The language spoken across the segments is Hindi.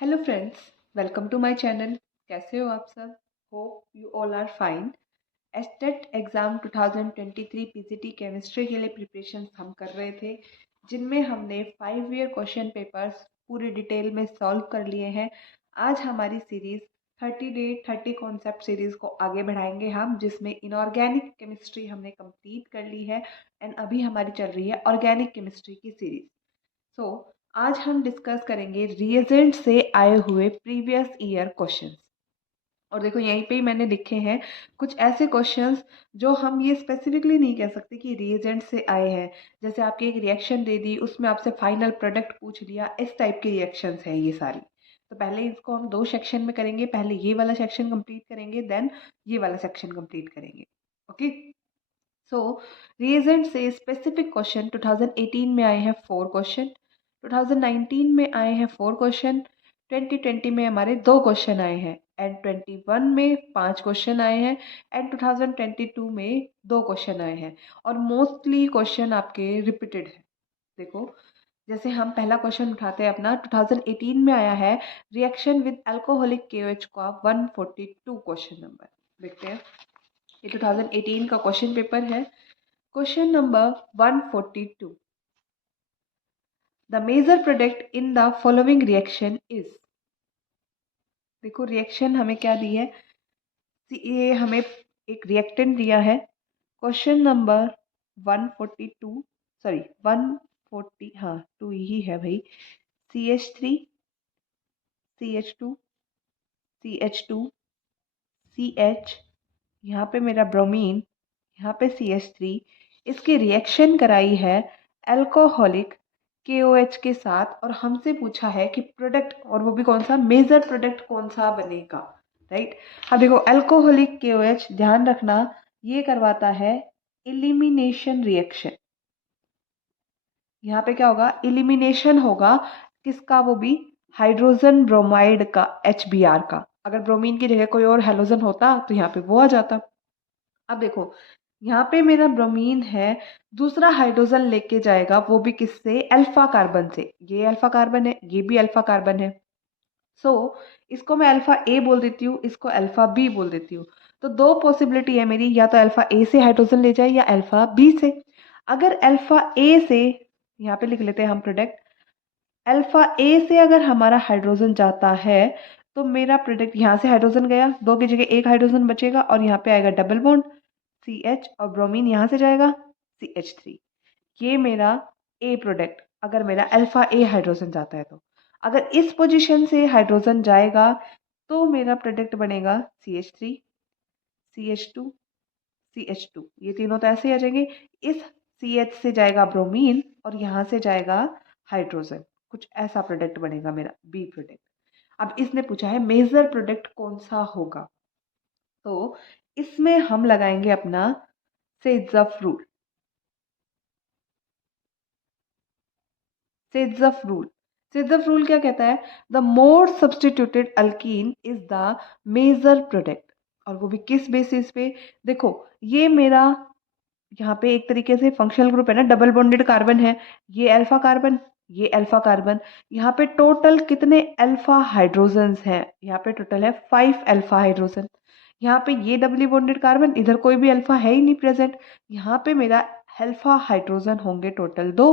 Hello friends, welcome to my channel. कैसे हो आप सब? Hope you all are fine. State exam 2023 PGT chemistry के लिए प्रिपरेशन हम कर रहे थे, जिनमें हमने 5 ईयर क्वेश्चन पेपर्स पूरी डिटेल में सॉल्व कर लिए हैं। आज हमारी सीरीज़ 30 डे 30 कॉन्सेप्ट सीरीज़ को आगे बढ़ाएंगे हम, जिसमें इनऑर्गेनिक केमिस्ट्री हमने कंप्लीट कर ली है एंड अभी हमारी चल रही है ऑर्गेनिक केमिस्ट्री की सीरीज़। सो आज हम डिस्कस करेंगे रिएजेंट से आए हुए प्रीवियस ईयर क्वेश्चंस। और देखो यहीं पे ही मैंने लिखे हैं कुछ ऐसे क्वेश्चंस जो हम ये स्पेसिफिकली नहीं कह सकते कि रिएजेंट से आए हैं। जैसे आपकी एक रिएक्शन दे दी, उसमें आपसे फाइनल प्रोडक्ट पूछ लिया, इस टाइप की रिएक्शंस हैं ये सारी। तो पहले इसको हम 2 सेक्शन में करेंगे। पहले ये वाला सेक्शन कंप्लीट करेंगे, देन ये वाला सेक्शन कंप्लीट करेंगे। ओके। सो रिएजेंट से स्पेसिफिक क्वेश्चन 2018 में आए हैं 4 क्वेश्चन, 2019 में आए हैं 4 क्वेश्चन, 2020 में हमारे 2 क्वेश्चन आए हैं एंड 21 में 5 क्वेश्चन आए हैं एंड 2022 में 2 क्वेश्चन आए हैं। और मोस्टली क्वेश्चन आपके रिपीटेड है। देखो, जैसे हम पहला क्वेश्चन उठाते हैं अपना, 2018 में आया है रिएक्शन विद अल्कोहलिक KOH का 142 क्वेश्चन नंबर। देखते हैं, ये 2018 का क्वेश्चन पेपर है। Question number 142, the major product in the following reaction is. देखो रिएक्शन हमें क्या दी है, ये हमें एक रिएक्टेंट दिया है। क्वेश्चन नंबर 142, सॉरी 140, हाँ 2 ही है भाई। CH3, CH2, CH2, CH, यहाँ पे मेरा ब्रोमीन, यहाँ पे CH3। इसकी रिएक्शन कराई है अल्कोहलिक KOH के साथ और हमसे पूछा है कि प्रोडक्ट, और वो भी कौन सा, मेजर प्रोडक्ट कौन सा बनेगा। राइट। अब देखो अल्कोहलिक KOH, ध्यान रखना ये करवाता है एलिमिनेशन रिएक्शन। यहाँ पे क्या होगा, एलिमिनेशन होगा किसका, वो भी हाइड्रोजन ब्रोमाइड का, HBr का। अगर ब्रोमीन की जगह कोई और हेलोजन होता तो यहाँ पे वो आ जाता। अब देखो यहाँ पे मेरा ब्रोमीन है, दूसरा हाइड्रोजन लेके जाएगा, वो भी किससे, अल्फा कार्बन से। ये अल्फा कार्बन है, ये भी अल्फा कार्बन है। सो इसको मैं अल्फा ए बोल देती हूँ, इसको अल्फा बी बोल देती हूँ। तो 2 पॉसिबिलिटी है मेरी, या तो अल्फा ए से हाइड्रोजन ले जाए या अल्फा बी से। अगर अल्फा ए से, यहाँ पे लिख लेते हैं हम प्रोडक्ट, अल्फा ए से अगर हमारा हाइड्रोजन जाता है तो मेरा प्रोडक्ट, यहाँ से हाइड्रोजन गया, 2 की जगह 1 हाइड्रोजन बचेगा और यहाँ पे आएगा डबल बॉन्ड CH, और ब्रोमीन यहाँ से जाएगा CH3। ये मेरा ए प्रोडक्ट, अगर मेरा अल्फा ए हाइड्रोजन जाता है तो। अगर इस पोजीशन से हाइड्रोजन जाएगा तो मेरा प्रोडक्ट बनेगा CH3, CH2, CH2। ये तीनों तो ऐसे ही आ जाएंगे। इस CH से जाएगा ब्रोमीन और यहाँ से जाएगा हाइड्रोजन। कुछ ऐसा प्रोडक्ट बनेगा मेरा बी प्रोडक्ट। अब इसने पूछा है मेजर प्रोडक्ट कौन सा होगा, तो इसमें हम लगाएंगे अपना Saytzeff rule. Saytzeff rule, Saytzeff rule क्या कहता है, the more substituted alkene is the major product. और वो भी किस बेसिस पे, देखो ये मेरा यहाँ पे एक तरीके से फंक्शनल ग्रुप है ना, डबल बॉन्डेड कार्बन है, ये अल्फा कार्बन, ये अल्फा कार्बन। यहाँ पे टोटल कितने अल्फा हाइड्रोजन्स हैं, यहाँ पे टोटल है 5 अल्फा हाइड्रोजन। यहाँ पे ये डबली बॉन्डेड कार्बन, इधर कोई भी अल्फा है ही नहीं प्रेजेंट। यहाँ पे मेरा अल्फा हाइड्रोजन होंगे टोटल 2।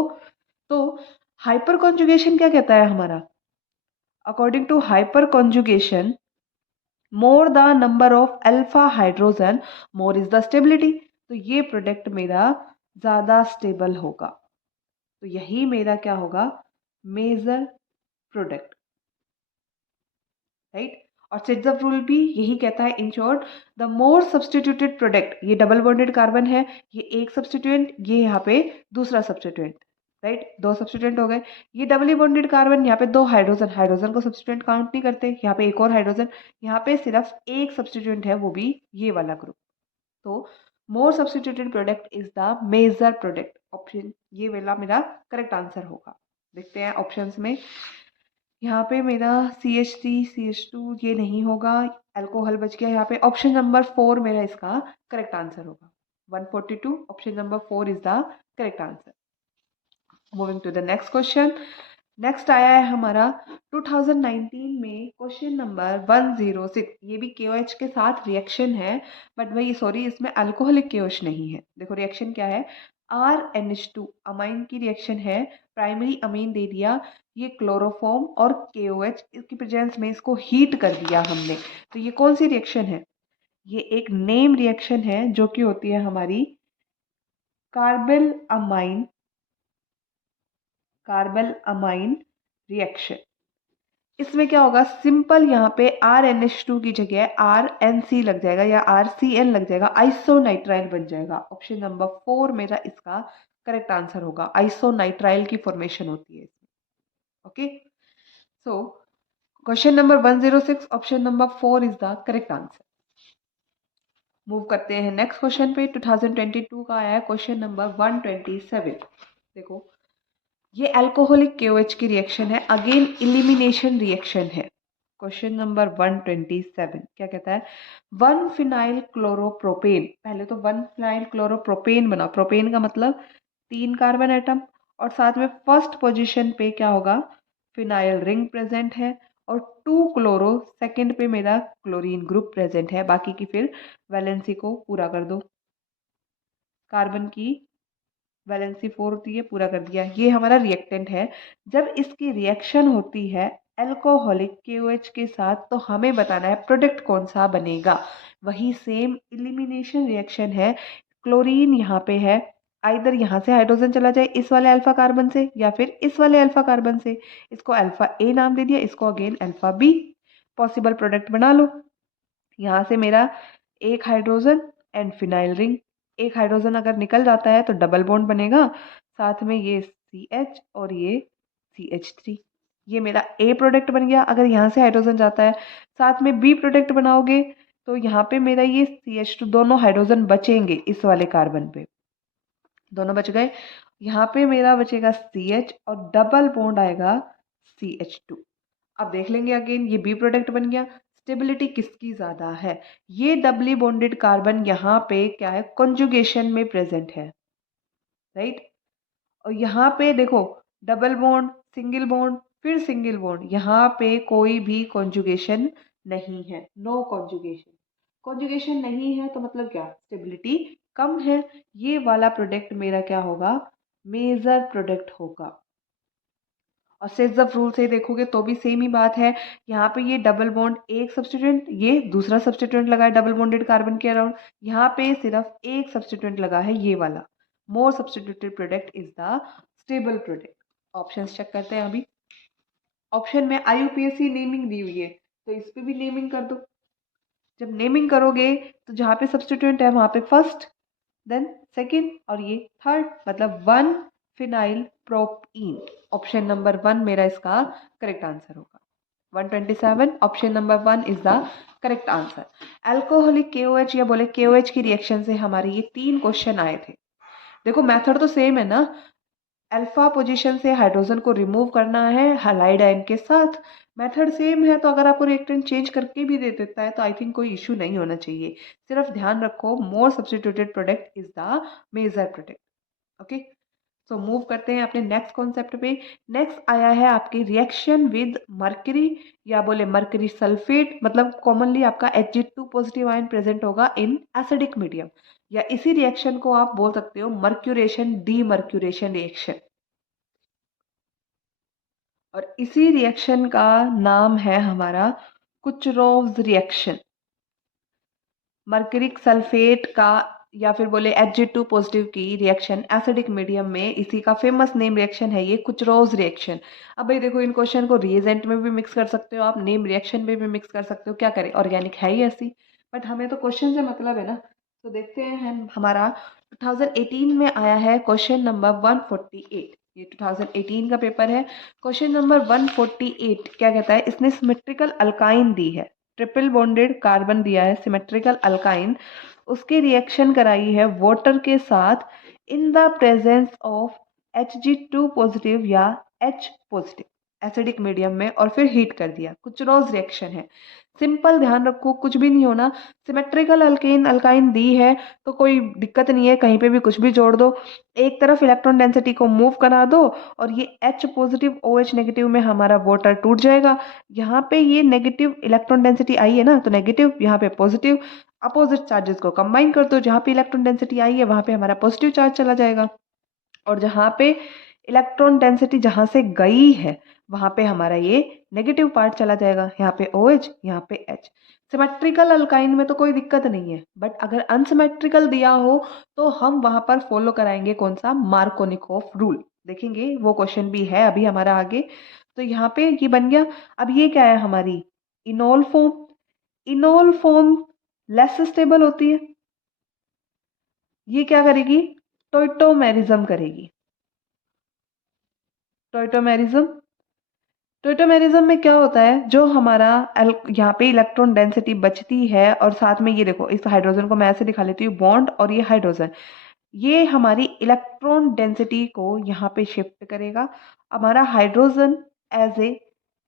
तो हाइपर कॉन्जुगेशन क्या कहता है हमारा, according to hyperconjugation, more the number of alpha hydrogen more is the stability. तो ये प्रोडक्ट मेरा ज़्यादा स्टेबल होगा। तो यही मेरा क्या होगा, मेजर प्रोडक्ट। राइट। और सेट्ज़फ़ रूल भी यही कहता है, in short, the more substituted product, ये डबल बॉन्डेड कार्बन है, ये एक सब्सटीट्यूएंट, ये यहाँ पे दूसरा सब्सटीट्यूएंट। राइट, 2 सब्सटीट्यूएंट हो गए। ये डबली बॉन्डेड कार्बन, यहाँ पे 2 हाइड्रोजन, हाइड्रोजन को सब्सटीट्यूएंट काउंट नहीं करते, यहाँ पे एक और हाइड्रोजन, यहाँ पे सिर्फ एक सब्सटीट्यूएंट है, वो भी ये वाला ग्रुप। तो more substituted product is the major product. Option ये वाला मेरा करेक्ट आंसर होगा। देखते हैं ऑप्शंस में, यहाँ पे मेरा CH3, CH2 ये नहीं होगा, अल्कोहल बच गया। यहाँ पे ऑप्शन नंबर 4 मेरा इसका करेक्ट आंसर होगा। 142 option number 4 is the correct answer. Moving to the next question. Next आया है हमारा 2019 में क्वेश्चन नंबर 106, ये भी KOH के साथ रिएक्शन है, बट भाई सॉरी इसमें अल्कोहलिक KOH नहीं है। देखो रिएक्शन क्या है, RNH2 अमाइन की रिएक्शन है, प्राइमरी अमीन दे दिया, ये क्लोरोफॉर्म और KOH इसकी प्रेजेंस में इसको हीट कर दिया हमने। तो ये कौन सी रिएक्शन है, ये एक नेम रिएक्शन है जो कि होती है हमारी कार्बल अमाइन रिएक्शन। इसमें क्या होगा, सिंपल यहाँ पे RNH2 की जगह RNC लग जाएगा या RCN लग जाएगा, आइसोनाइट्राइल बन जाएगा। ऑप्शन नंबर 4 मेरा इसका करेक्ट आंसर होगा। आइसोनाइट्राइल की फॉर्मेशन होती है इसमें। Okay, so question number 106 option number 4 is the correct answer. Move करते हैं नेक्स्ट क्वेश्चन पे। 2022 का आया है क्वेश्चन नंबर 127। देखो ये अल्कोहलिक KOH की रिएक्शन है, अगेन इलिमिनेशन रिएक्शन है। क्वेश्चन नंबर 127 क्या कहता है, 1 फिनाइल क्लोरोप्रोपेन, पहले तो 1 फिनाइल क्लोरोप्रोपेन बना, प्रोपेन का मतलब 3 कार्बन एटम, और साथ में फर्स्ट पोजीशन पे क्या होगा, फिनाइल रिंग प्रेजेंट है, और 2 क्लोरो सेकंड पे मेरा क्लोरीन ग्रुप प्रेजेंट है। बाकी की फिर वैलेंसी को पूरा कर दो, कार्बन की वैलेंसी 4 होती है, पूरा कर दिया। ये हमारा रिएक्टेंट है। जब इसकी रिएक्शन होती है अल्कोहलिक KOH के साथ तो हमें बताना है प्रोडक्ट कौन सा बनेगा। वही सेम इलिमिनेशन रिएक्शन है। क्लोरीन यहाँ पे है, आइदर यहाँ से हाइड्रोजन चला जाए इस वाले अल्फा कार्बन से या फिर इस वाले अल्फा कार्बन से। इसको अल्फा A नाम दे दिया, इसको again alpha B। Possible product बना लो। यहाँ से मेरा एक हाइड्रोजन एंड फिनाइल रिंग, एक हाइड्रोजन अगर निकल जाता है तो डबल बॉन्ड बनेगा, साथ में ये CH और ये CH3, ये मेरा A प्रोडक्ट बन गया। अगर यहाँ से हाइड्रोजन जाता है साथ में B प्रोडक्ट बनाओगे तो यहाँ पे मेरा ये CH2, दोनों हाइड्रोजन बचेंगे इस वाले कार्बन पे, दोनों बच गए। यहाँ पे मेरा बचेगा CH और डबल बॉन्ड आएगा CH2। अब देख लेंगे अगेन, ये B प्रोडक्ट बन गया। स्टेबिलिटी किसकी ज़्यादा है, ये डबली बॉन्डेड कार्बन यहाँ पे क्या है, कॉन्जुगेशन में प्रेजेंट है, राइट। और यहाँ पे देखो डबल बॉन्ड, सिंगल बॉन्ड, फिर सिंगल बॉन्ड, यहाँ पे कोई भी कॉन्जुगेशन नहीं है, नो कॉन्जुगेशन। कॉन्जुगेशन नहीं है तो मतलब क्या, स्टेबिलिटी कम है। ये वाला प्रोडक्ट मेरा क्या होगा, मेजर प्रोडक्ट होगा। और सेज ऑफ रूल से देखोगे तो भी सेम ही बात है। यहाँ पे ये डबल बॉन्ड एक सब्स्टिट्यूएंट, ये दूसरा सब्स्टिट्यूएंट लगा है डबल बॉन्डेड कार्बन के अराउंड, यहाँ पे सिर्फ एक सब्स्टिट्यूएंट लगा है ये वाला। More substituted product is the stable product. Option check करते हैं अभी। ऑप्शन में IUPAC नेमिंग दी हुई है तो इस पे भी नेमिंग कर दो। जब नेमिंग करोगे तो जहाँ पे सब्स्टिट्यूएंट है वहाँ पे फर्स्ट, देन सेकेंड और ये थर्ड, मतलब 1 फिनाइल प्रोपीन। ऑप्शन नंबर 1 मेरा इसका करेक्ट आंसर होगा। 127 option number 1 is the correct answer. Alcoholic KOH या बोले KOH की रिएक्शन से हमारे ये 3 क्वेश्चन आए थे। देखो मेथड तो सेम है ना, अल्फा पोजीशन से हाइड्रोजन को रिमूव करना है हैलाइड आयन के साथ। मेथड सेम है तो अगर आपको रिएक्टेंट चेंज करके भी दे देता है तो आई थिंक कोई इशू नहीं होना चाहिए। सिर्फ ध्यान रखो more substituted product is the major product. Okay, so move करते हैं अपने नेक्स्ट कॉन्सेप्ट पे। नेक्स्ट आया है आपकी रिएक्शन विद मर्करी या बोले मर्करी सल्फेट, मतलब कॉमनली आपका Hg2 पॉजिटिव आयन प्रेजेंट होगा इन एसिडिक मीडियम, या इसी रिएक्शन को आप बोल सकते हो मर्क्यूरेशन डीमर्क्यूरेशन रिएक्शन। और इसी रिएक्शन का नाम है हमारा कुचरोव्स रिएक्शन। मर्करिक सल्फेट का या फिर बोले Hg2 पॉजिटिव की रिएक्शन एसिडिक मीडियम में, इसी का फेमस नेम रिएक्शन है ये कुचरोव्स रिएक्शन। अब भाई देखो इन क्वेश्चन को रिएजेंट में भी मिक्स कर सकते हो आप, नेम रिएक्शन में भी मिक्स कर सकते हो, क्या करें, ऑर्गेनिक है ही ऐसी। बट हमें तो क्वेश्चन से मतलब है ना, तो देखते हैं हमारा 2018 में आया है क्वेश्चन नंबर 148। ये 2018 का पेपर है। क्वेश्चन नंबर 148 क्या कहता है, इसने सिमेट्रिकल अल्काइन दी है, ट्रिपल बॉन्डेड कार्बन दिया है, सिमेट्रिकल अल्काइन, उसकी रिएक्शन कराई है वाटर के साथ in the presence of Hg2 positive या H पॉजिटिव। एसिडिक मीडियम में और फिर हीट कर दिया। कुचरॉस रिएक्शन है, सिंपल, ध्यान रखो, कुछ भी नहीं होना। सिमेट्रिकल अल्काइन दी है तो कोई दिक्कत नहीं है, कहीं पे भी कुछ भी जोड़ दो, एक तरफ इलेक्ट्रॉन डेंसिटी को मूव करा दो और ये H पॉजिटिव OH नेगेटिव में हमारा वाटर टूट जाएगा। यहाँ पे ये नेगेटिव इलेक्ट्रॉन डेंसिटी आई है ना, तो नेगेटिव, यहाँ पे पॉजिटिव, अपोजिट चार्जेस को कंबाइन कर दो, जहाँ पे इलेक्ट्रॉन डेंसिटी आई है वहाँ पे हमारा पॉजिटिव चार्ज चला जाएगा और जहाँ पे इलेक्ट्रॉन डेंसिटी जहाँ से गई है वहाँ पे हमारा ये नेगेटिव पार्ट चला जाएगा, यहाँ पे OH, यहाँ पे H। सिमेट्रिकल अल्काइन में तो कोई दिक्कत नहीं है, बट अगर अनसिमेट्रिकल दिया हो तो हम वहाँ पर फॉलो कराएंगे कौन सा, मार्कोनिकोफ रूल। देखेंगे, वो क्वेश्चन भी है अभी हमारा आगे। तो यहाँ पे ये बन गया। अब ये क्या है हमारी enol form. Enol form less stable होती है, ये क्या करेगी, टॉइटोमेरिज्म करेगी। टॉइटोमेरिज्म, टॉइटोमेरिज्म में क्या होता है, जो हमारा यहाँ पे इलेक्ट्रॉन डेंसिटी बचती है और साथ में ये देखो, इस हाइड्रोजन को मैं ऐसे दिखा लेती हूँ, बॉन्ड और ये हाइड्रोजन, ये हमारी इलेक्ट्रॉन डेंसिटी को यहाँ पे शिफ्ट करेगा। हमारा hydrogen as a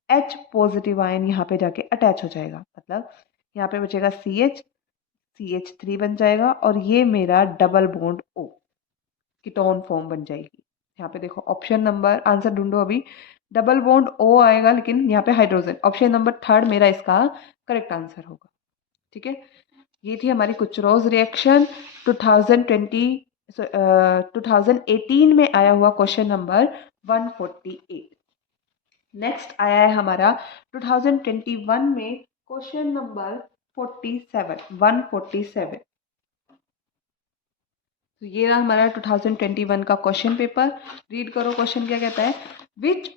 H positive ion यहाँ पे जाके अटैच हो जाएगा, मतलब यहाँ पे बचेगा CH3 बन जाएगा और ये मेरा double bond O, ketone form बन जाएगी। यहाँ पे देखो ऑप्शन नंबर, आंसर ढूंढो अभी, डबल बॉन्ड O आएगा लेकिन यहाँ पे हाइड्रोजन, ऑप्शन नंबर 3 मेरा इसका करेक्ट आंसर होगा। ठीक है, ये थी हमारी कुचरॉस रिएक्शन 2018 में आया हुआ क्वेश्चन नंबर 148। नेक्स्ट आया है हमारा 2021 में क्वेश्चन नंबर 147। तो ये रहा हमारा 2021 का क्वेश्चन पेपर। रीड करो, क्वेश्चन क्या कहता है, which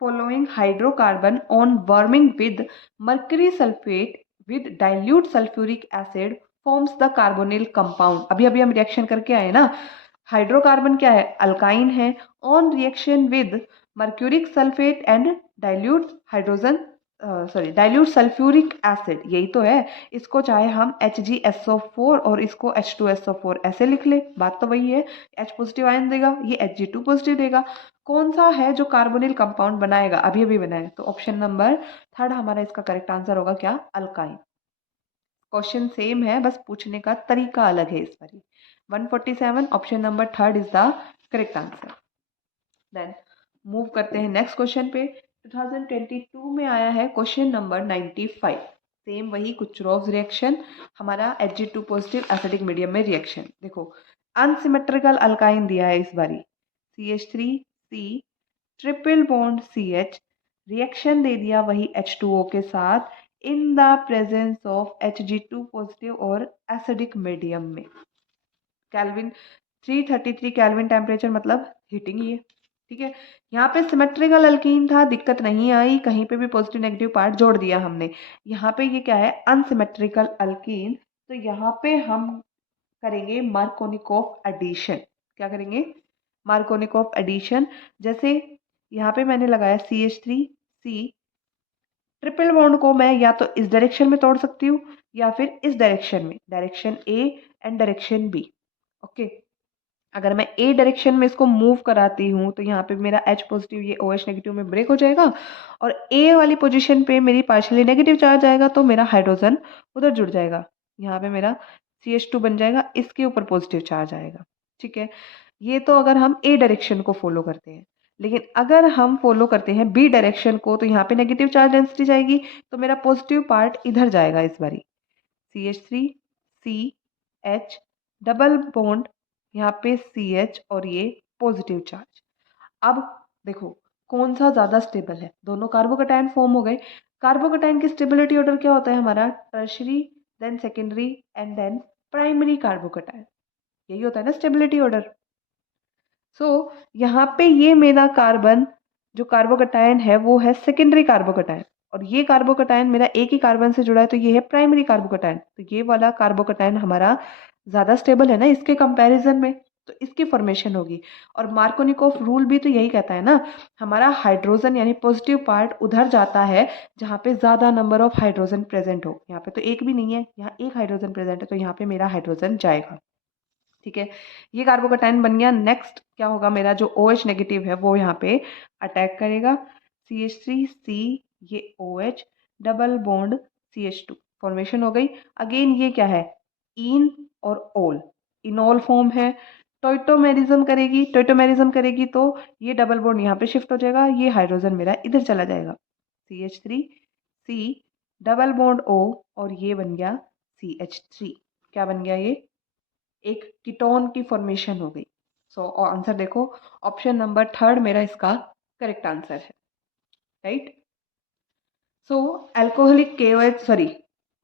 following hydrocarbon on warming with mercury sulphate with dilute sulphuric acid forms the carbonyl compound. अभी अभी हम रिएक्शन करके आए ना, हाइड्रोकार्बन क्या है, अल्काइन है, on reaction with mercuric sulphate and dilute dilute sulphuric acid, यही तो है। इसको चाहे हम HgSO4 और इसको H2SO4 ऐसे लिख ले, बात तो वही है। H पॉजिटिव आयन देगा, ये Hg2 पॉजिटिव देगा। कौन सा है जो कार्बोनिल कंपाउंड बनाएगा, अभी अभी बनाए, तो ऑप्शन नंबर 3 हमारा इसका करेक्ट आंसर होगा क्या, अल्काइन। क्वेश्चन सेम है, बस पूछने का तरीका अलग है इस बार। 147 option number 3 is the correct answer. Then move करते हैं नेक्स्ट क्वेश्चन पे। 2022 में आया है क्वेश्चन नंबर 95। सेम वही कुचरॉस रिएक्शन, हमारा Hg2 पॉजिटिव एसिडिक मीडियम में रिएक्शन। देखो अनसिमेट्रिकल अल्काइन दिया है इस बारी, CH3C triple bond CH, reaction दे दिया वही H2O के साथ in the presence of Hg2 positive और एसिडिक मीडियम में। केल्विन 333 केल्विन टेम्परेचर, मतलब हीटिंग ही है। ठीक है, यहाँ पे सिमेट्रिकल अल्कीन था, दिक्कत नहीं आई, कहीं पे भी पॉजिटिव नेगेटिव पार्ट जोड़ दिया हमने। यहाँ पे ये क्या है, अनसिमेट्रिकल अल्कीन, तो यहाँ पे हम करेंगे मार्कोनिकोफ एडिशन। क्या करेंगे, मार्कोनिकोफ एडिशन। जैसे यहाँ पे मैंने लगाया CH3C, ट्रिपल बॉन्ड को मैं या तो इस डायरेक्शन में तोड़ सकती हूँ या फिर इस डायरेक्शन में, direction A and direction B। Okay, अगर मैं A डायरेक्शन में इसको मूव कराती हूँ तो यहाँ पे मेरा H पॉजिटिव ये OH नेगेटिव में ब्रेक हो जाएगा और A वाली पोजीशन पे मेरी पार्शियली नेगेटिव चार्ज आएगा तो मेरा हाइड्रोजन उधर जुड़ जाएगा, यहाँ पे मेरा CH2 बन जाएगा, इसके ऊपर पॉजिटिव चार्ज आएगा। ठीक है, ये तो अगर हम A डायरेक्शन को फॉलो करते हैं, लेकिन अगर हम फॉलो करते हैं B डायरेक्शन को तो यहाँ पे नेगेटिव चार्ज डेंसिटी जाएगी तो मेरा पॉजिटिव पार्ट इधर जाएगा इस बारी, CH3CH डबल बॉन्ड, यहाँ पे CH और ये पॉजिटिव चार्ज। अब देखो कौन सा ज़्यादा स्टेबल है, दोनों कार्बोकैटायन फॉर्म हो गए। कार्बोकैटायन की स्टेबिलिटी ऑर्डर क्या होता है हमारा, tertiary, then secondary and then primary carbocation, यही होता है ना स्टेबिलिटी ऑर्डर। सो यहाँ पे ये मेरा कार्बन जो कार्बोकैटायन है वो है सेकेंडरी कार्बोकैटायन और ये कार्बोकैटायन मेरा एक ही कार्बन से जुड़ा है तो ये है प्राइमरी कार्बोकैटायन। तो ये वाला कार्बोकैटायन हमारा ज़्यादा स्टेबल है ना इसके कंपैरिजन में, तो इसकी फॉर्मेशन होगी। और मार्कोनिकोफ रूल भी तो यही कहता है ना, हमारा हाइड्रोजन यानी पॉजिटिव पार्ट उधर जाता है जहाँ पे ज़्यादा नंबर ऑफ हाइड्रोजन प्रेजेंट हो। यहाँ पे तो एक भी नहीं है, यहाँ एक हाइड्रोजन प्रेजेंट है तो यहाँ पे मेरा हाइड्रोजन जाएगा। ठीक है, ये कार्बोकैटायन बन गया। नेक्स्ट क्या होगा, मेरा जो OH नेगेटिव है वो यहाँ पे अटैक करेगा, CH3C, ये OH, double bond CH2 formation हो गई। अगेन ये क्या है, इन और ओल, इनोल फॉर्म है। टॉइटोमेरिज्म करेगी तो ये डबल बॉन्ड यहाँ पे शिफ्ट हो जाएगा, ये हाइड्रोजन मेरा इधर चला जाएगा, CH3C, डबल बॉन्ड O, और ये बन गया CH3। क्या बन गया, ये एक कीटोन की फॉर्मेशन हो गई। सो आंसर देखो, ऑप्शन नंबर 3 मेरा इसका करेक्ट आंसर है, right. So alcoholic KOH, sorry,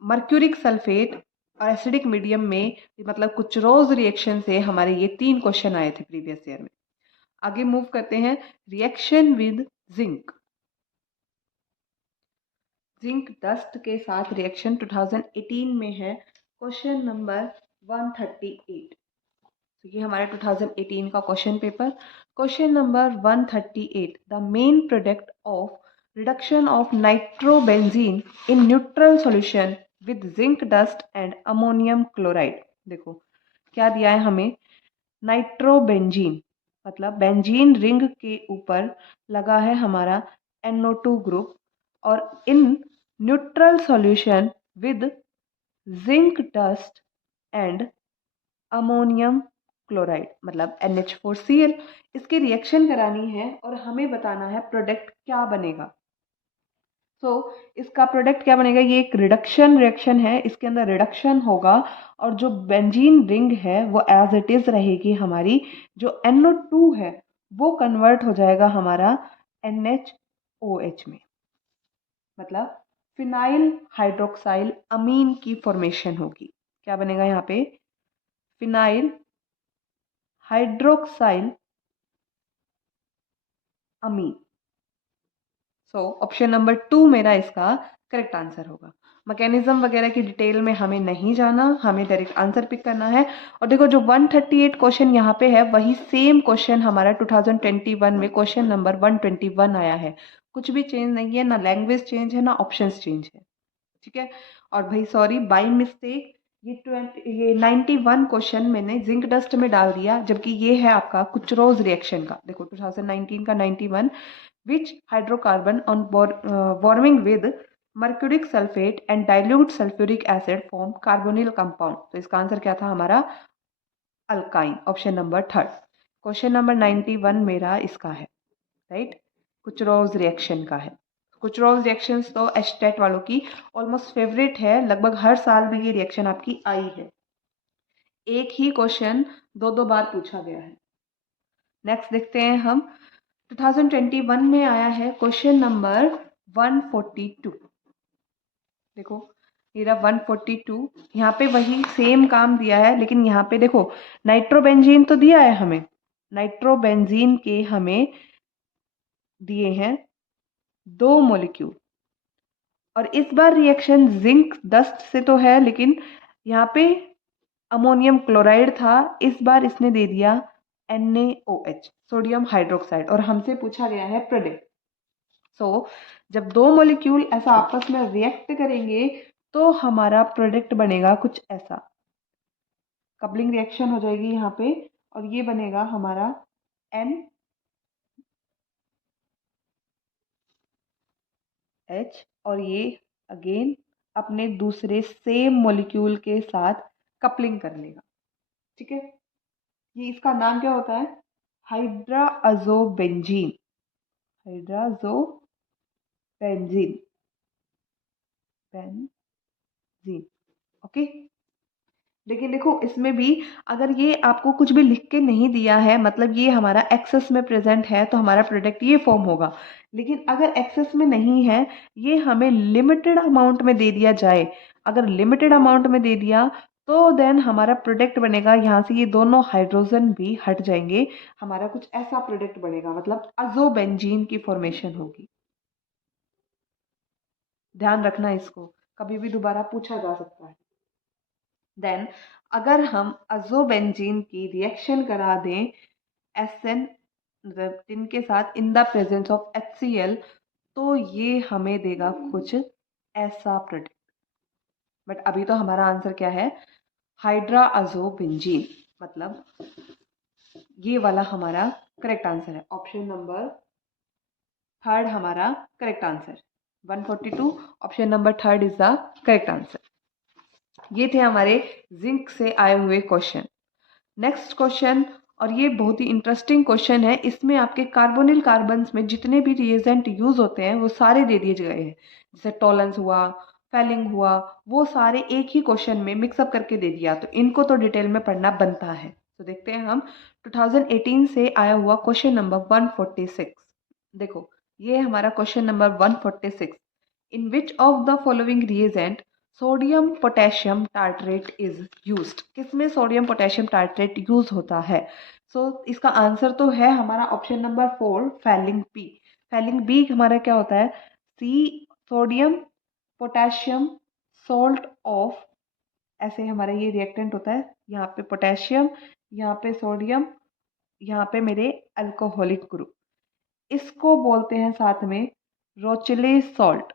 mercuric sulphate acidic medium में, मतलब कुछ रोज रिएक्शन से हमारे ये 3 क्वेश्चन आए थे प्रीवियस ईयर में। आगे मूव करते हैं, reaction with zinc. Zinc dust के साथ रिएक्शन 2018 में है, क्वेश्चन नंबर 138। तो ये हमारा 2018 का question paper. Question number 138, the main product of reduction of nitrobenzene in neutral solution with zinc dust and ammonium chloride. देखो क्या दिया है हमें, नाइट्रोबेंजीन मतलब बेंजीन रिंग के ऊपर लगा है हमारा NO2 ग्रुप, और in neutral solution with zinc dust and ammonium chloride मतलब NH4Cl, इसकी रिएक्शन करानी है और हमें बताना है प्रोडक्ट क्या बनेगा। इसका प्रोडक्ट क्या बनेगा, ये एक रिडक्शन रिएक्शन है, इसके अंदर रिडक्शन होगा और जो बेंजीन रिंग है वो एज इट इज रहेगी हमारी, जो NO2 है वो कन्वर्ट हो जाएगा हमारा NHOH में, मतलब फिनाइल हाइड्रोक्साइल अमीन की फॉर्मेशन होगी। क्या बनेगा यहाँ पे, फिनाइल हाइड्रोक्साइल अमीन। ऑप्शन नंबर 2 मेरा इसका करेक्ट आंसर होगा। मैकेनिज्म वगैरह की डिटेल में हमें नहीं जाना, हमें डायरेक्ट आंसर पिक करना है। और देखो जो 138 क्वेश्चन यहाँ पे है वही सेम क्वेश्चन हमारा 2021 में क्वेश्चन नंबर 121 आया है, कुछ भी चेंज नहीं है, ना लैंग्वेज चेंज है ना ऑप्शंस चेंज है, ठीक है। और भाई सॉरी, बाय मिस्टेक ये 91 क्वेश्चन मैंने जिंक डस्ट में डाल दिया, जबकि ये है आपका कुचरोज रिएक्शन का। देखो 2019 का 91, which hydrocarbon on warming with mercuric sulfate and dilute sulfuric acid form carbonyl compound। तो इसका आंसर क्या था हमारा, alkyne, option number 3। Question number 91 मेरा इसका है, राइट, कुचरोज रिएक्शन का है। कुचरोज रिएक्शंस तो एस्टेट वालों की ऑलमोस्ट फेवरेट है, लगभग हर साल में ये रिएक्शन आपकी आई है, एक ही क्वेश्चन दो बार पूछा गया है। नेक्स्ट देखते हैं हम, 2021 में आया है क्वेश्चन नंबर 142। देखो मेरा 142, यहाँ पे वही सेम काम दिया है, लेकिन यहाँ पे देखो नाइट्रोबेंजीन तो दिया है हमें, नाइट्रोबेंजीन के हमें दिए हैं 2 मॉलिक्यूल, और इस बार रिएक्शन जिंक डस्ट से तो है, लेकिन यहाँ पे अमोनियम क्लोराइड था, इस बार इसने दे दिया NaOH, सोडियम हाइड्रोक्साइड, और हमसे पूछा गया है प्रोडक्ट। जब 2 मॉलिक्यूल ऐसा आपस में रिएक्ट करेंगे तो हमारा प्रोडक्ट बनेगा कुछ ऐसा, कपलिंग रिएक्शन हो जाएगी यहाँ पे, और ये बनेगा हमारा NH, और ये अगेन अपने दूसरे सेम मॉलिक्यूल के साथ कपलिंग कर लेगा, ठीक है। ये इसका नाम क्या होता है, हाइड्राजोबेंजीन, हाइड्राजोबेंजीन, बेंजीन, ओके। लेकिन देखो इसमें भी अगर ये आपको कुछ भी लिख के नहीं दिया है, मतलब ये हमारा एक्सेस में प्रेजेंट है तो हमारा प्रोडक्ट ये फॉर्म होगा, लेकिन अगर एक्सेस में नहीं है, ये हमें लिमिटेड अमाउंट में दे दिया जाए, अगर लिमिटेड अमाउंट में दे दिया तो देन हमारा प्रोडक्ट बनेगा, यहाँ से ये दोनों हाइड्रोजन भी हट जाएंगे, हमारा कुछ ऐसा प्रोडक्ट बनेगा, मतलब अजोबेंजीन की फॉर्मेशन होगी। ध्यान रखना इसको, कभी भी दोबारा पूछा जा सकता है। देन अगर हम अजोबेंजीन की रिएक्शन करा दें SN मतलब इनके साथ in the presence of HCl, तो ये हमें देगा कुछ ऐसा प्रोडक्ट। बट अभी तो हमारा आंसर क्या है, हाइड्रा अजोबेंजीन। मतलब ये वाला हमारा करेक्ट आंसर है। ऑप्शन नंबर थर्ड हमारा correct answer. 142 option number third is the correct answer. ये थे हमारे जिंक से आए हुए क्वेश्चन। नेक्स्ट क्वेश्चन, और ये बहुत ही इंटरेस्टिंग क्वेश्चन है। इसमें आपके कार्बोनिल कार्बन्स में जितने भी रिएजेंट यूज होते हैं वो सारे दे दिए गए हैं। जैसे टॉलेंस हुआ, फेलिंग हुआ, वो सारे एक ही क्वेश्चन में मिक्सअप करके दे दिया, तो इनको तो डिटेल में पढ़ना बनता है। तो देखते हैं हम 2018 से आया हुआ क्वेश्चन नंबर 146। देखो, ये हमारा question number 146। In which of the following reagent sodium potassium tartrate is used? किसमें सोडियम पोटेशियम टार्ट्रेट यूज होता है? इसका आंसर तो है हमारा option number 4, Fehling B. Fehling B हमारा क्या होता है? See sodium potassium salt of, ऐसे हमारा ये रिएक्टेंट होता है। यहाँ पे पोटेशियम, यहाँ पे सोडियम, यहाँ पे मेरे अल्कोहलिक ग्रुप। इसको बोलते हैं साथ में रोचले सॉल्ट।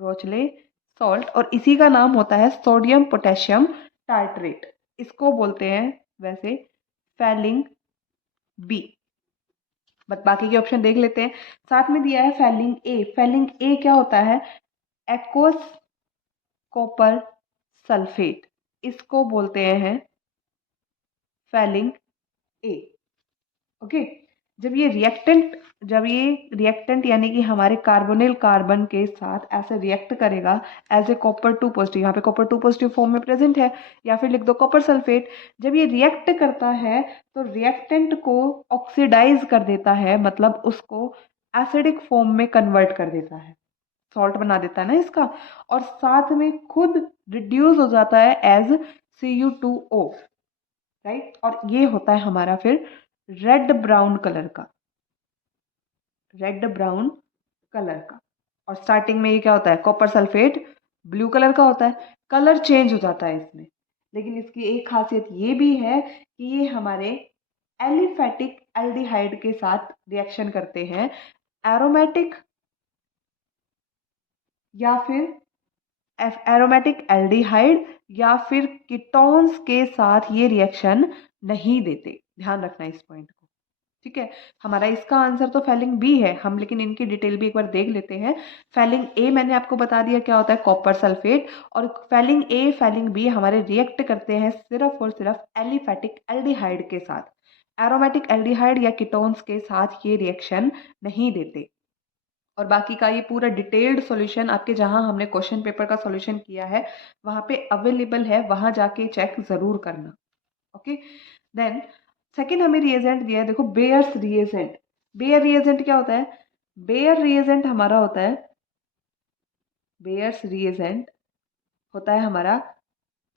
रोचले सॉल्ट, और इसी का नाम होता है सोडियम पोटेशियम टार्ट्रेट। इसको बोलते हैं वैसे फैलिंग बी। बट बाकी के ऑप्शन देख लेते हैं। साथ में दिया है फैलिंग ए। फैलिंग ए क्या होता है? Aqueous copper sulphate. इसको बोलते हैं फैलिंग ए। ओके। जब ये रिएक्टेंट यानी कि हमारे कार्बोनिल कार्बन के साथ ऐसे रिएक्ट करेगा एज ए कॉपर 2 पॉजिटिव, यहाँ पे कॉपर 2 पॉजिटिव फॉर्म में प्रेजेंट है, या फिर लिख दो कॉपर सल्फेट। जब ये रिएक्ट करता है तो रिएक्टेंट को ऑक्सीडाइज कर देता है, मतलब उसको एसिडिक फॉर्म में कन्वर्ट कर देता है, सॉल्ट बना देता है ना इसका, और साथ में खुद रिड्यूस हो जाता है एज Cu2O, राइट। और ये होता है हमारा फिर रेड ब्राउन कलर का, रेड ब्राउन कलर का। और स्टार्टिंग में ये क्या होता है? कॉपर सल्फेट ब्लू कलर का होता है, कलर चेंज हो जाता है इसमें। लेकिन इसकी एक खासियत ये भी है कि ये हमारे एलिफेटिक एल्डिहाइड के साथ रिएक्शन करते हैं। एरोमेटिक या फिर एरोमेटिक एल्डिहाइड या फिर कीटोन्स के साथ ये रिएक्शन नहीं देते। ध्यान रखना इस पॉइंट को, ठीक है। हमारा इसका आंसर तो फैलिंग बी है हम, लेकिन इनकी डिटेल भी एक बार देख लेते हैं। फैलिंग ए मैंने आपको बता दिया क्या होता है, कॉपर सल्फेट। और फैलिंग ए फैलिंग बी हमारे रिएक्ट करते हैं सिर्फ और सिर्फ एलिफेटिक एल्डिहाइड के साथ। एरोमेटिक एल्डिहाइड या कीटोन्स के साथ ये रिएक्शन नहीं देते। और बाकी का ये पूरा डिटेल्ड सॉल्यूशन आपके जहां हमने क्वेश्चन पेपर का सॉल्यूशन किया है वहां पे अवेलेबल है, वहां जाके चेक जरूर करना। ओके। देन सेकंड हमें रिएजेंट दिया है, देखो बेयर्स रिएजेंट। बेयर रिएजेंट क्या होता है? बेयर रिएजेंट हमारा होता है, बेयर्स रिएजेंट होता है हमारा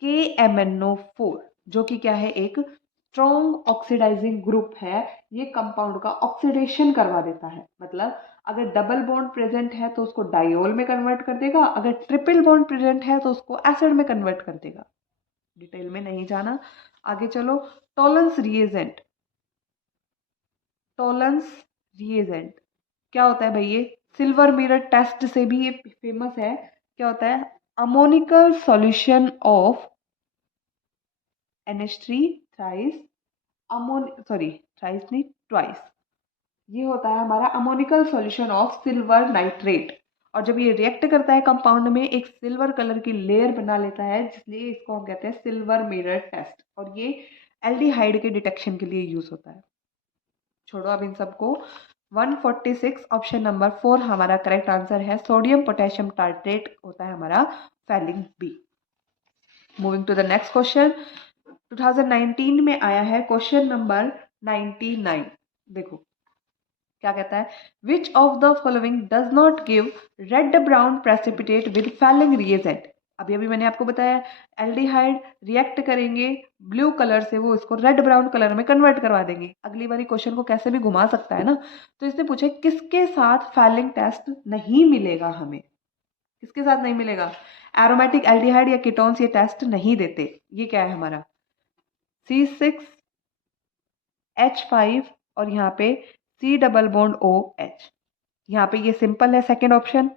KMnO4, जो कि क्या है? एक स्ट्रॉन्ग ऑक्सीडाइजिंग ग्रुप है। ये कंपाउंड का ऑक्सीडेशन करवा देता है। मतलब अगर डबल बॉन्ड प्रेजेंट है तो उसको डायोल में कन्वर्ट कर देगा, अगर ट्रिपल बॉन्ड प्रेजेंट है तो उसको एसिड में कन्वर्ट कर देगा। डिटेल में नहीं जाना, आगे चलो। Tollens reagent. टॉलेंस रिएजेंट क्या होता है भाई? ये सिल्वर मिरर टेस्ट से भी ये फेमस है। क्या होता है? Ammoniacal solution of NH3 thrice sorry thrice नहीं, ट्वाइस। ये होता है हमारा ammoniacal solution of silver nitrate. और जब ये रिएक्ट करता है कंपाउंड में, एक सिल्वर कलर की लेयर बना लेता है, जिसलिए इसको हम कहते हैं सिल्वर मिरर टेस्ट। और ये एल्डिहाइड के डिटेक्शन के लिए यूज होता है। छोड़ो अब इन सबको। 146 ऑप्शन नंबर 4 हमारा करेक्ट आंसर है। सोडियम पोटेशियम टार्ट्रेट होता है हमारा Fehling B. Moving to the next question, 2019 में आया है क्वेश्चन नंबर 99। देखो क्या कहता है? विच of the following does not give red brown precipitate with falling reagent? अभी अभी मैंने आपको बताया एल्डिहाइड रिएक्ट करेंगे ब्लू कलर से, वो इसको रेड ब्राउन कलर में कन्वर्ट करवा देंगे। अगली बारी क्वेश्चन को कैसे भी घुमा सकता है ना। तो इसने पूछे किसके साथ फैलिंग टेस्ट नहीं मिलेगा हमें? किसके साथ नहीं मिलेगा? एरोमेटिक एल्डिहाइड या कीटोन्स ये टेस्ट नहीं देते। ये क्या है हमारा? C6H5 और यहाँ पे C डबल बॉन्ड OH। यहाँ पे ये सिंपल है second option,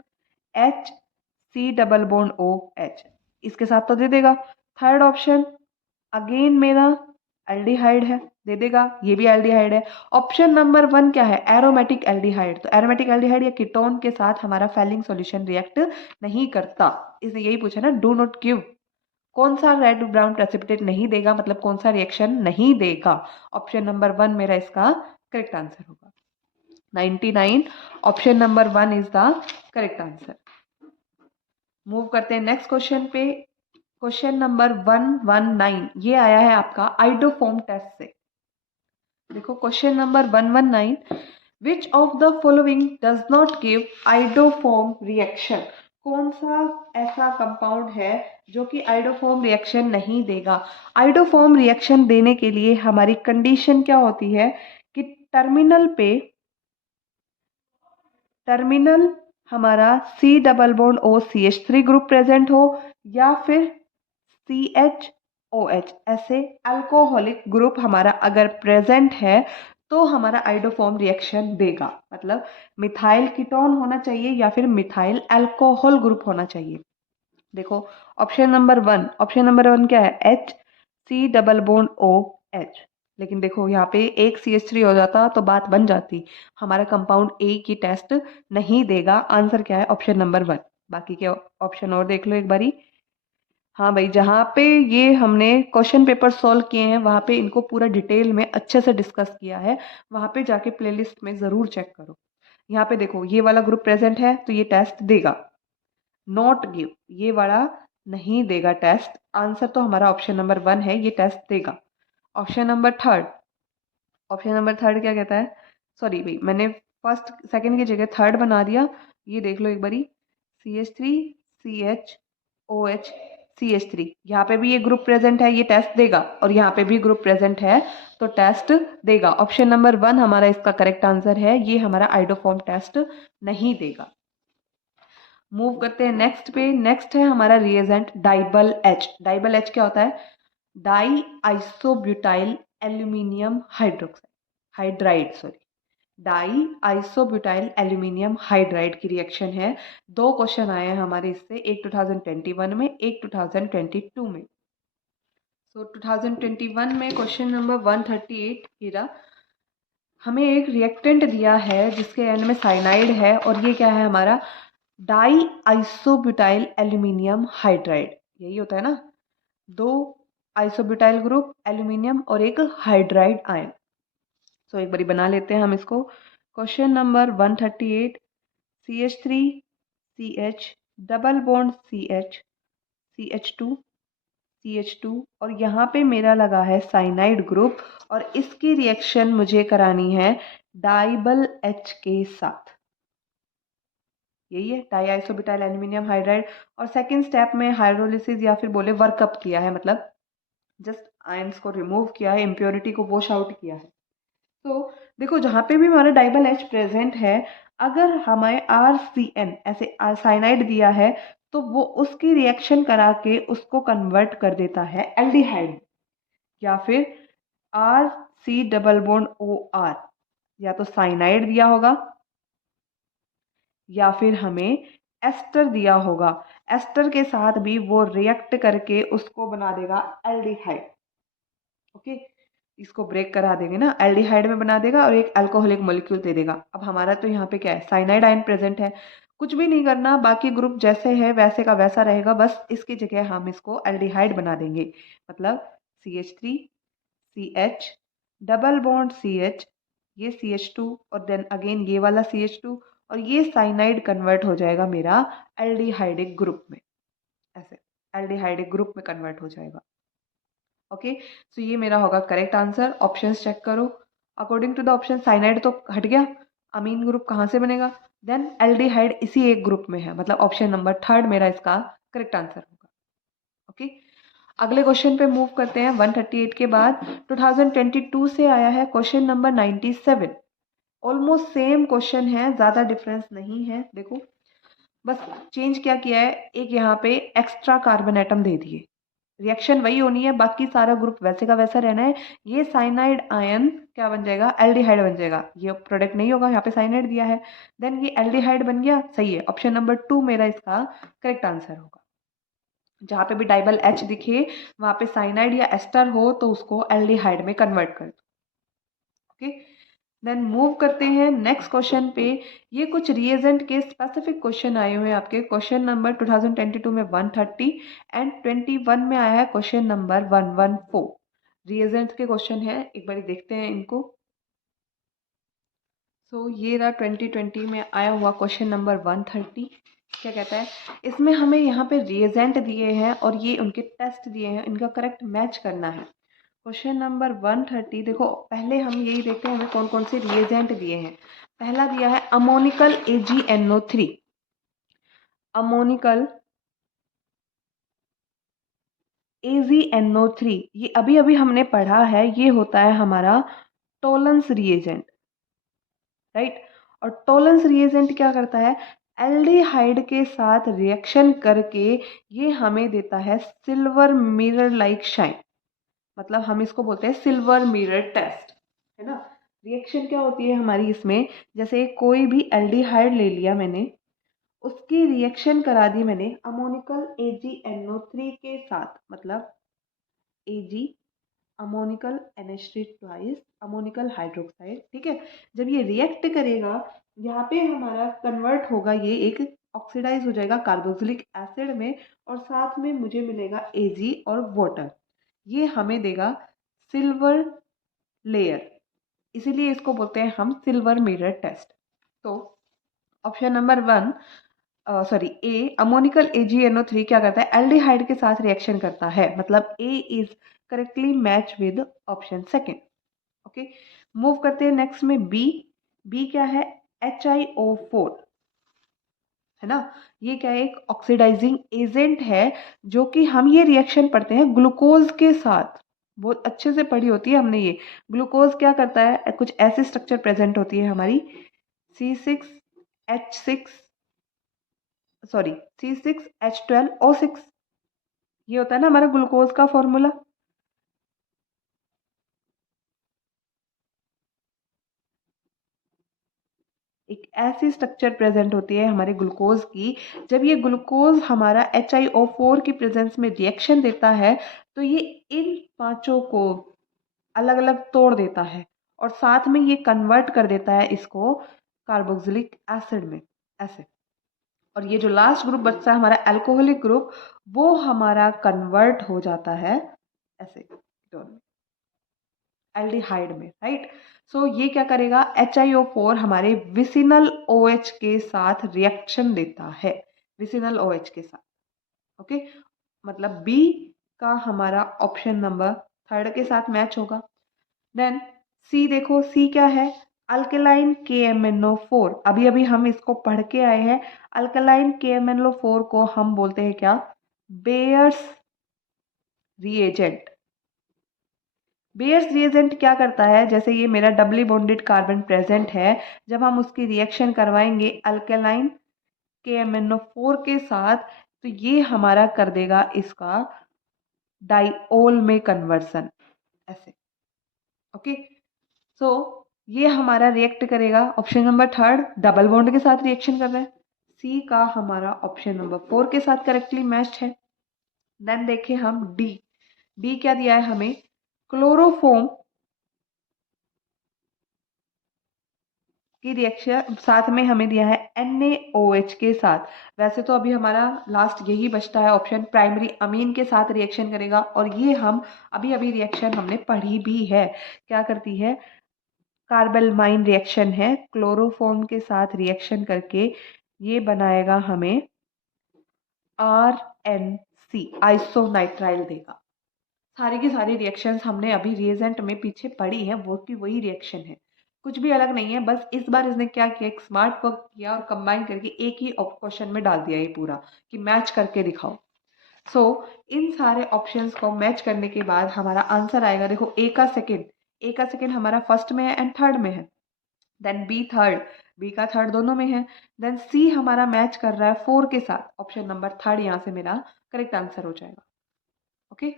HC double bond OH इसके साथ तो दे देगा। थर्ड ऑप्शन अगेन मेरा एल्डिहाइड है, दे देगा, ये भी एल्डिहाइड है। ऑप्शन नंबर 1 क्या है, एरोमेटिक एल्डिहाइड। तो एरोमेटिक एल्डिहाइड या कीटोन के साथ हमारा फेलिंग सॉल्यूशन रिएक्ट नहीं करता, इसने यही पूछा ना, डू नॉट गिव। कौन सा रेड ब्राउन प्रेसिपिटेट नहीं देगा, मतलब कौन सा रिएक्शन नहीं देगा। ऑप्शन नंबर 1 मेरा इसका करेक्ट आंसर होगा। 99, option number 1 is the correct answer. Move करते हैं नेक्स्ट क्वेश्चन पे। क्वेश्चन नंबर 119 ये आया है आपका आइडोफॉर्म टेस्ट से। देखो question number 119, which of the following does not give iodoform reaction. कौन सा ऐसा कंपाउंड है जो कि आइडोफॉर्म रिएक्शन नहीं देगा। आइडोफॉर्म रिएक्शन देने के लिए हमारी कंडीशन क्या होती है कि टर्मिनल हमारा C double bond O CH3 group present हो, या फिर CHOH ऐसे अल्कोहलिक ग्रुप हमारा अगर प्रेजेंट है तो हमारा आइडोफॉर्म रिएक्शन देगा। मतलब मिथाइल कीटोन होना चाहिए या फिर मिथाइल अल्कोहल ग्रुप होना चाहिए। देखो ऑप्शन नंबर 1 क्या है, HC डबल बॉन्ड OH। लेकिन देखो यहाँ पे एक CH3 हो जाता तो बात बन जाती, हमारा कंपाउंड A की टेस्ट नहीं देगा। आंसर क्या है, ऑप्शन नंबर 1। बाकी के ऑप्शन और देख लो एक बारी। हाँ भाई, जहाँ पे ये हमने क्वेश्चन पेपर सॉल्व किए हैं वहाँ पे इनको पूरा डिटेल में अच्छे से डिस्कस किया है, वहाँ पे जाके प्लेलिस्ट में ज़रूर चेक करो। यहाँ पे देखो ये वाला ग्रुप प्रेजेंट है तो ये टेस्ट देगा। नॉट गिव ये वाला नहीं देगा टेस्ट। आंसर तो हमारा ऑप्शन नंबर 1 है, ये टेस्ट देगा। ऑप्शन नंबर थर्ड क्या कहता है, सॉरी भाई मैंने फर्स्ट सेकंड की जगह थर्ड बना दिया। ये देख लो एक बारी, CH3 CHOH CH3, यहाँ पे भी ये ग्रुप प्रेजेंट है, ये टेस्ट देगा, और यहाँ पे भी ग्रुप प्रेजेंट है तो टेस्ट देगा। ऑप्शन नंबर 1 हमारा इसका करेक्ट आंसर है, ये हमारा आइडोफॉर्म टेस्ट नहीं देगा। मूव करते हैं नेक्स्ट पे। नेक्स्ट है हमारा रिएजेंट डाइबल एच। डाइबल एच क्या होता है, die isobutyl aluminium hydride sorry, die isobutyl aluminium hydride की रिएक्शन है। 2 क्वेश्चन आए हैं हमारे इससे, एक 2021 में, एक 2022 में। तो 2021 में क्वेश्चन नंबर 138 हीरा, हमें एक रिएक्टेंट दिया है जिसके एंड में साइनाइड है, और ये क्या है हमारा डाई आइसोब्यूटाइल एल्यूमिनियम हाइड्राइड। यही होता है ना, 2 आइसोब्यूटाइल ग्रुप एल्यूमिनियम और एक हाइड्राइड आयन। तो एक बारी बना लेते हैं हम इसको। Question number 138, CH3 CH double bond CH2 और यहाँ पे मेरा लगा है साइनाइड ग्रुप, और इसकी रिएक्शन मुझे करानी है डाइबल H के साथ। यही है डाई आइसोब्यूटाइल एल्यूमिनियम हाइड्राइड। और सेकंड स्टेप में हाइड्रोलिसिस या फिर बोले वर्कअप किया है, मतलब जस्ट आयंस को रिमूव किया है, इम्प्योरिटी को वॉश आउट किया है। तो देखो जहाँ पे भी हमारा डाइबल एच प्रेजेंट है, अगर हमें RCN ऐसे साइनाइड दिया है तो वो उसकी रिएक्शन करा के उसको कन्वर्ट कर देता है एल्डिहाइड, या फिर RC डबल बॉन्ड OR, या तो साइनाइड दिया होगा या फिर हमें एस्टर दिया होगा। एस्टर के साथ भी वो रिएक्ट करके उसको बना देगा एल्डिहाइड। ओके, इसको ब्रेक करा देंगे ना, एल्डिहाइड में बना देगा और एक अल्कोहलिक मॉलिक्यूल दे देगा। अब हमारा तो यहाँ पे क्या है, साइनाइड आयन प्रेजेंट है, कुछ भी नहीं करना, बाकी ग्रुप जैसे है वैसे का वैसा रहेगा, बस इसकी जगह हम इसको एल्डिहाइड बना देंगे। मतलब CH3 CH double bond CH, ये CH2 और देन अगेन ये वाला CH2, और ये साइनाइड कन्वर्ट हो जाएगा मेरा एल्डिहाइडिक ग्रुप में, ऐसे एल्डिहाइडिक ग्रुप में कन्वर्ट हो जाएगा। ओके, सो ये मेरा होगा करेक्ट आंसर। ऑप्शंस चेक करो, according to the option cyanide तो हट गया, अमीन ग्रुप कहाँ से बनेगा, देन एल्डिहाइड इसी एक ग्रुप में है, मतलब ऑप्शन नंबर 3 मेरा इसका करेक्ट आंसर होगा। ओके, अगले क्वेश्चन पे मूव करते हैं। 138 के बाद 2022 से आया है question number 97। Almost same question है, ज़्यादा डिफरेंस नहीं है। देखो बस चेंज क्या किया है, एक यहाँ पे एक्स्ट्रा कार्बन एटम दे दिए, रिएक्शन वही होनी है, बाकी सारा ग्रुप वैसे का वैसा रहना है। ये साइनाइड आयन क्या बन जाएगा, एल्डिहाइड बन जाएगा, ये प्रोडक्ट नहीं होगा, यहाँ पे साइनाइड दिया है, देन ये एल्डिहाइड बन गया। सही है, ऑप्शन नंबर 2 मेरा इसका करेक्ट आंसर होगा। जहाँ पे भी डाइबल H दिखे वहाँ पे साइनाइड या एस्टर हो तो उसको एल्डिहाइड में कन्वर्ट कर दो। ओके, देन मूव करते हैं नेक्स्ट क्वेश्चन पे। ये कुछ रिएजेंट के स्पेसिफिक क्वेश्चन आए हुए हैं आपके। क्वेश्चन नंबर 2022 में 130 एंड 21 में आया है क्वेश्चन नंबर 114। रिएजेंट के क्वेश्चन है, एक बार देखते हैं इनको। ये रहा 2020 में आया हुआ क्वेश्चन नंबर 130। क्या कहता है इसमें, हमें यहाँ पे रिएजेंट दिए हैं और ये उनके टेस्ट दिए हैं, इनका करेक्ट मैच करना है। क्वेश्चन नंबर 130 देखो, पहले हम यही देखते हैं हमें कौन कौन से रिएजेंट दिए हैं। पहला दिया है अमोनिकल AgNO3। अमोनिकल AgNO3 ये अभी अभी हमने पढ़ा है, ये होता है हमारा टोलेंस रिएजेंट, राइट। और टोलेंस रिएजेंट क्या करता है, एल्डिहाइड के साथ रिएक्शन करके ये हमें देता है सिल्वर मिरर लाइक शाइन। मतलब हम इसको बोलते हैं सिल्वर मिरर टेस्ट, है ना। रिएक्शन क्या होती है हमारी इसमें, जैसे कोई भी एल्डिहाइड ले लिया मैंने, उसकी रिएक्शन करा दी मैंने अमोनिकल AgNO3 के साथ, मतलब Ag ammoniacal NH3 twice ammoniacal hydroxide, ठीक है। जब ये रिएक्ट करेगा यहाँ पे हमारा कन्वर्ट होगा, ये एक ऑक्सीडाइज हो जाएगा कार्बोक्सिलिक एसिड में, और साथ में मुझे मिलेगा Ag और वाटर। ये हमें देगा सिल्वर लेयर, इसीलिए इसको बोलते हैं हम सिल्वर मिरर टेस्ट। तो ऑप्शन नंबर 1 ए अमोनिकल AgNO3 क्या करता है, एल्डिहाइड के साथ रिएक्शन करता है, मतलब A is correctly match with option second. Okay, move करते हैं नेक्स्ट में बी। बी क्या है, HiO4, है ना। ये क्या है, एक ऑक्सीडाइजिंग एजेंट है, जो कि हम ये रिएक्शन पढ़ते हैं ग्लूकोज के साथ, बहुत अच्छे से पढ़ी होती है हमने ये। ग्लूकोज क्या करता है, कुछ ऐसी स्ट्रक्चर प्रेजेंट होती है हमारी C6H6 सॉरी C6H12O6, ये होता है ना हमारा ग्लूकोज का फॉर्मूला। एक ऐसी स्ट्रक्चर प्रेजेंट होती है हमारे ग्लूकोज की, जब ये ग्लूकोज हमारा HiO4 की प्रेजेंस में रिएक्शन देता है तो ये इन पांचों को अलग अलग तोड़ देता है, और साथ में ये कन्वर्ट कर देता है इसको कार्बोक्सिलिक एसिड में, ऐसे। और ये जो लास्ट ग्रुप बचता है हमारा अल्कोहलिक ग्रुप, वो हमारा कन्वर्ट हो जाता है ऐसे एल्डिहाइड में, राइट। ये क्या करेगा, HiO4 हमारे विसिनल OH के साथ रिएक्शन देता है, विसिनल OH के साथ। ओके, मतलब बी का हमारा ऑप्शन नंबर थर्ड के साथ मैच होगा। देन सी देखो, सी क्या है, अल्कलाइन KMnO4। अभी अभी हम इसको पढ़ के आए हैं। अल्कलाइन KMnO4 को हम बोलते हैं क्या, बेयर्स रिएजेंट। बेयर्स रिएजेंट क्या करता है, जैसे ये मेरा डबली बॉन्डेड कार्बन प्रेजेंट है, जब हम उसकी रिएक्शन करवाएंगे अल्कलाइन KMnO4 के साथ, तो ये हमारा कर देगा इसका डाइओल में कन्वर्सन, ऐसे। ओके, सो ये हमारा रिएक्ट करेगा, option number third double bond के साथ रिएक्शन कर रहा है। सी का हमारा ऑप्शन नंबर 4 के साथ करेक्टली मैच्ड है। देन देखें हम डी। डी क्या दिया है हमें, क्लोरोफोम की रिएक्शन साथ में हमें दिया है NaOH के साथ। वैसे तो अभी हमारा लास्ट यही बचता है ऑप्शन, प्राइमरी अमीन के साथ रिएक्शन करेगा, और ये हम अभी अभी रिएक्शन हमने पढ़ी भी है, क्या करती है, कार्बेलमाइन रिएक्शन है, क्लोरोफॉर्म के साथ रिएक्शन करके ये बनाएगा हमें RNC, आइसोनाइट्राइल देगा। सारी की सारी रिएक्शंस हमने अभी रिएजेंट में पीछे पढ़ी है, वो की वही रिएक्शन है, कुछ भी अलग नहीं है। बस इस बार इसने क्या किया, एक स्मार्ट वर्क किया और कंबाइन करके एक ही क्वेश्चन में डाल दिया ये पूरा, कि मैच करके दिखाओ। इन सारे ऑप्शंस को मैच करने के बाद हमारा आंसर आएगा, देखो ए का सेकेंड हमारा फर्स्ट में है एंड थर्ड में है। देन बी थर्ड, बी का थर्ड दोनों में है। देन सी हमारा मैच कर रहा है 4 के साथ, ऑप्शन नंबर थर्ड यहाँ से मेरा करेक्ट आंसर हो जाएगा। ओके,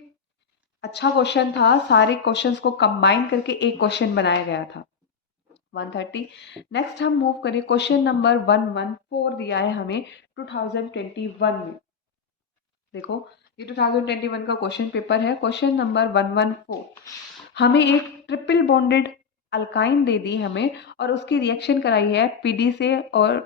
अच्छा क्वेश्चन था, सारे क्वेश्चंस को कंबाइन करके एक क्वेश्चन बनाया गया था। 130। नेक्स्ट हम मूव करें, क्वेश्चन नंबर 114 दिया है हमें 2021 में। देखो ये 2021 का क्वेश्चन पेपर है। Question number 114। हमें एक ट्रिपल बॉन्डेड अल्काइन दे दी हमें और उसकी रिएक्शन कराई है पीडी से और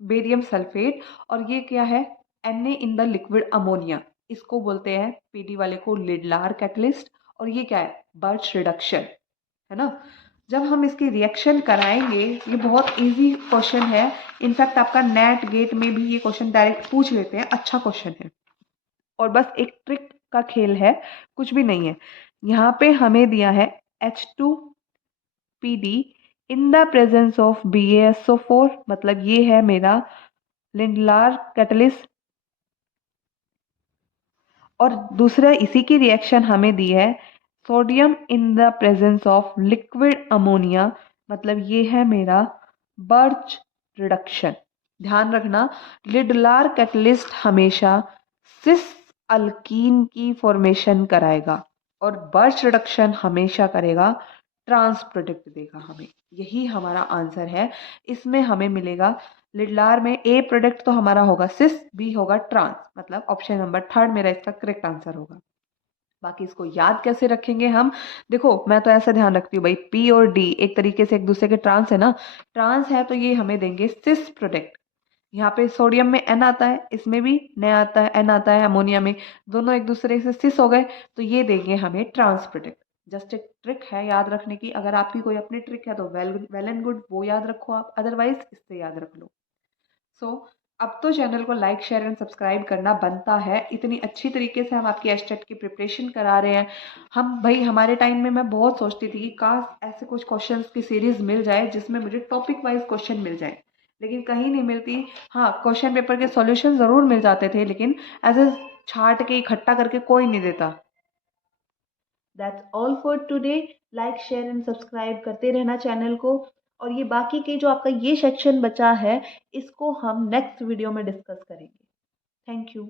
बेरियम सल्फेट, और ये क्या है, Na in the liquid ammonia. इसको बोलते हैं पीडी वाले को लिडलार कैटलिस्ट, और ये क्या है, बर्च रिडक्शन, है ना। जब हम इसकी रिएक्शन कराएंगे, ये बहुत इजी क्वेश्चन है। इनफैक्ट आपका नेट गेट में भी ये क्वेश्चन डायरेक्ट पूछ लेते हैं, अच्छा क्वेश्चन है। और बस एक ट्रिक का खेल है, कुछ भी नहीं है। यहाँ पे हमें दिया है H2PD in the presence of BaSO4, मतलब ये है मेरा लिंडलार कैटलिस्ट। और दूसरा इसी की रिएक्शन हमें दी है sodium in the presence of liquid ammonia, मतलब ये है मेरा बर्च रिडक्शन। ध्यान रखना, लिडलार कैटलिस्ट हमेशा सिस अल्कीन की फॉर्मेशन कराएगा और बर्च रिडक्शन हमेशा करेगा ट्रांस प्रोडक्ट देगा हमें। यही हमारा आंसर है। इसमें हमें मिलेगा लिडलार में ए प्रोडक्ट तो हमारा होगा सिस, बी होगा ट्रांस, मतलब ऑप्शन नंबर 3 मेरा इसका करेक्ट आंसर होगा। बाकी इसको याद कैसे रखेंगे हम, देखो मैं तो ऐसा ध्यान रखती हूँ भाई, पी और डी एक तरीके से एक दूसरे के ट्रांस है ना। ट्रांस है तो ये हमें देंगे सिस प्रोडक्ट। यहाँ पे सोडियम में एन आता है, इसमें भी न आता है, एन आता है अमोनिया में, दोनों एक दूसरे से सिस हो गए, तो ये देंगे हमें ट्रांस प्रोडक्ट। जस्ट एक ट्रिक है याद रखने की। अगर आपकी कोई अपनी ट्रिक है तो वेल एंड गुड, वो याद रखो आप, अदरवाइज इससे याद रख लो। अब तो चैनल को लाइक शेयर एंड सब्सक्राइब करना बनता है। इतनी अच्छी तरीके से हम आपकी एस्टेट की प्रिपरेशन करा रहे हैं। हम भाई, हमारे टाइम में मैं बहुत सोचती थी कि काश ऐसे कुछ क्वेश्चंस की सीरीज मिल जाए जिसमें मुझे टॉपिक वाइज क्वेश्चन मिल जाए, लेकिन कहीं नहीं मिलती। हाँ, क्वेश्चन पेपर के सॉल्यूशन ज़रूर मिल जाते थे, लेकिन ऐसे छाट के इकट्ठा करके कोई नहीं देता। That's all for today. Like share and subscribe करते रहना चैनल को। और ये बाकी के जो आपका ये सेक्शन बचा है, इसको हम नेक्स्ट वीडियो में डिस्कस करेंगे। Thank you.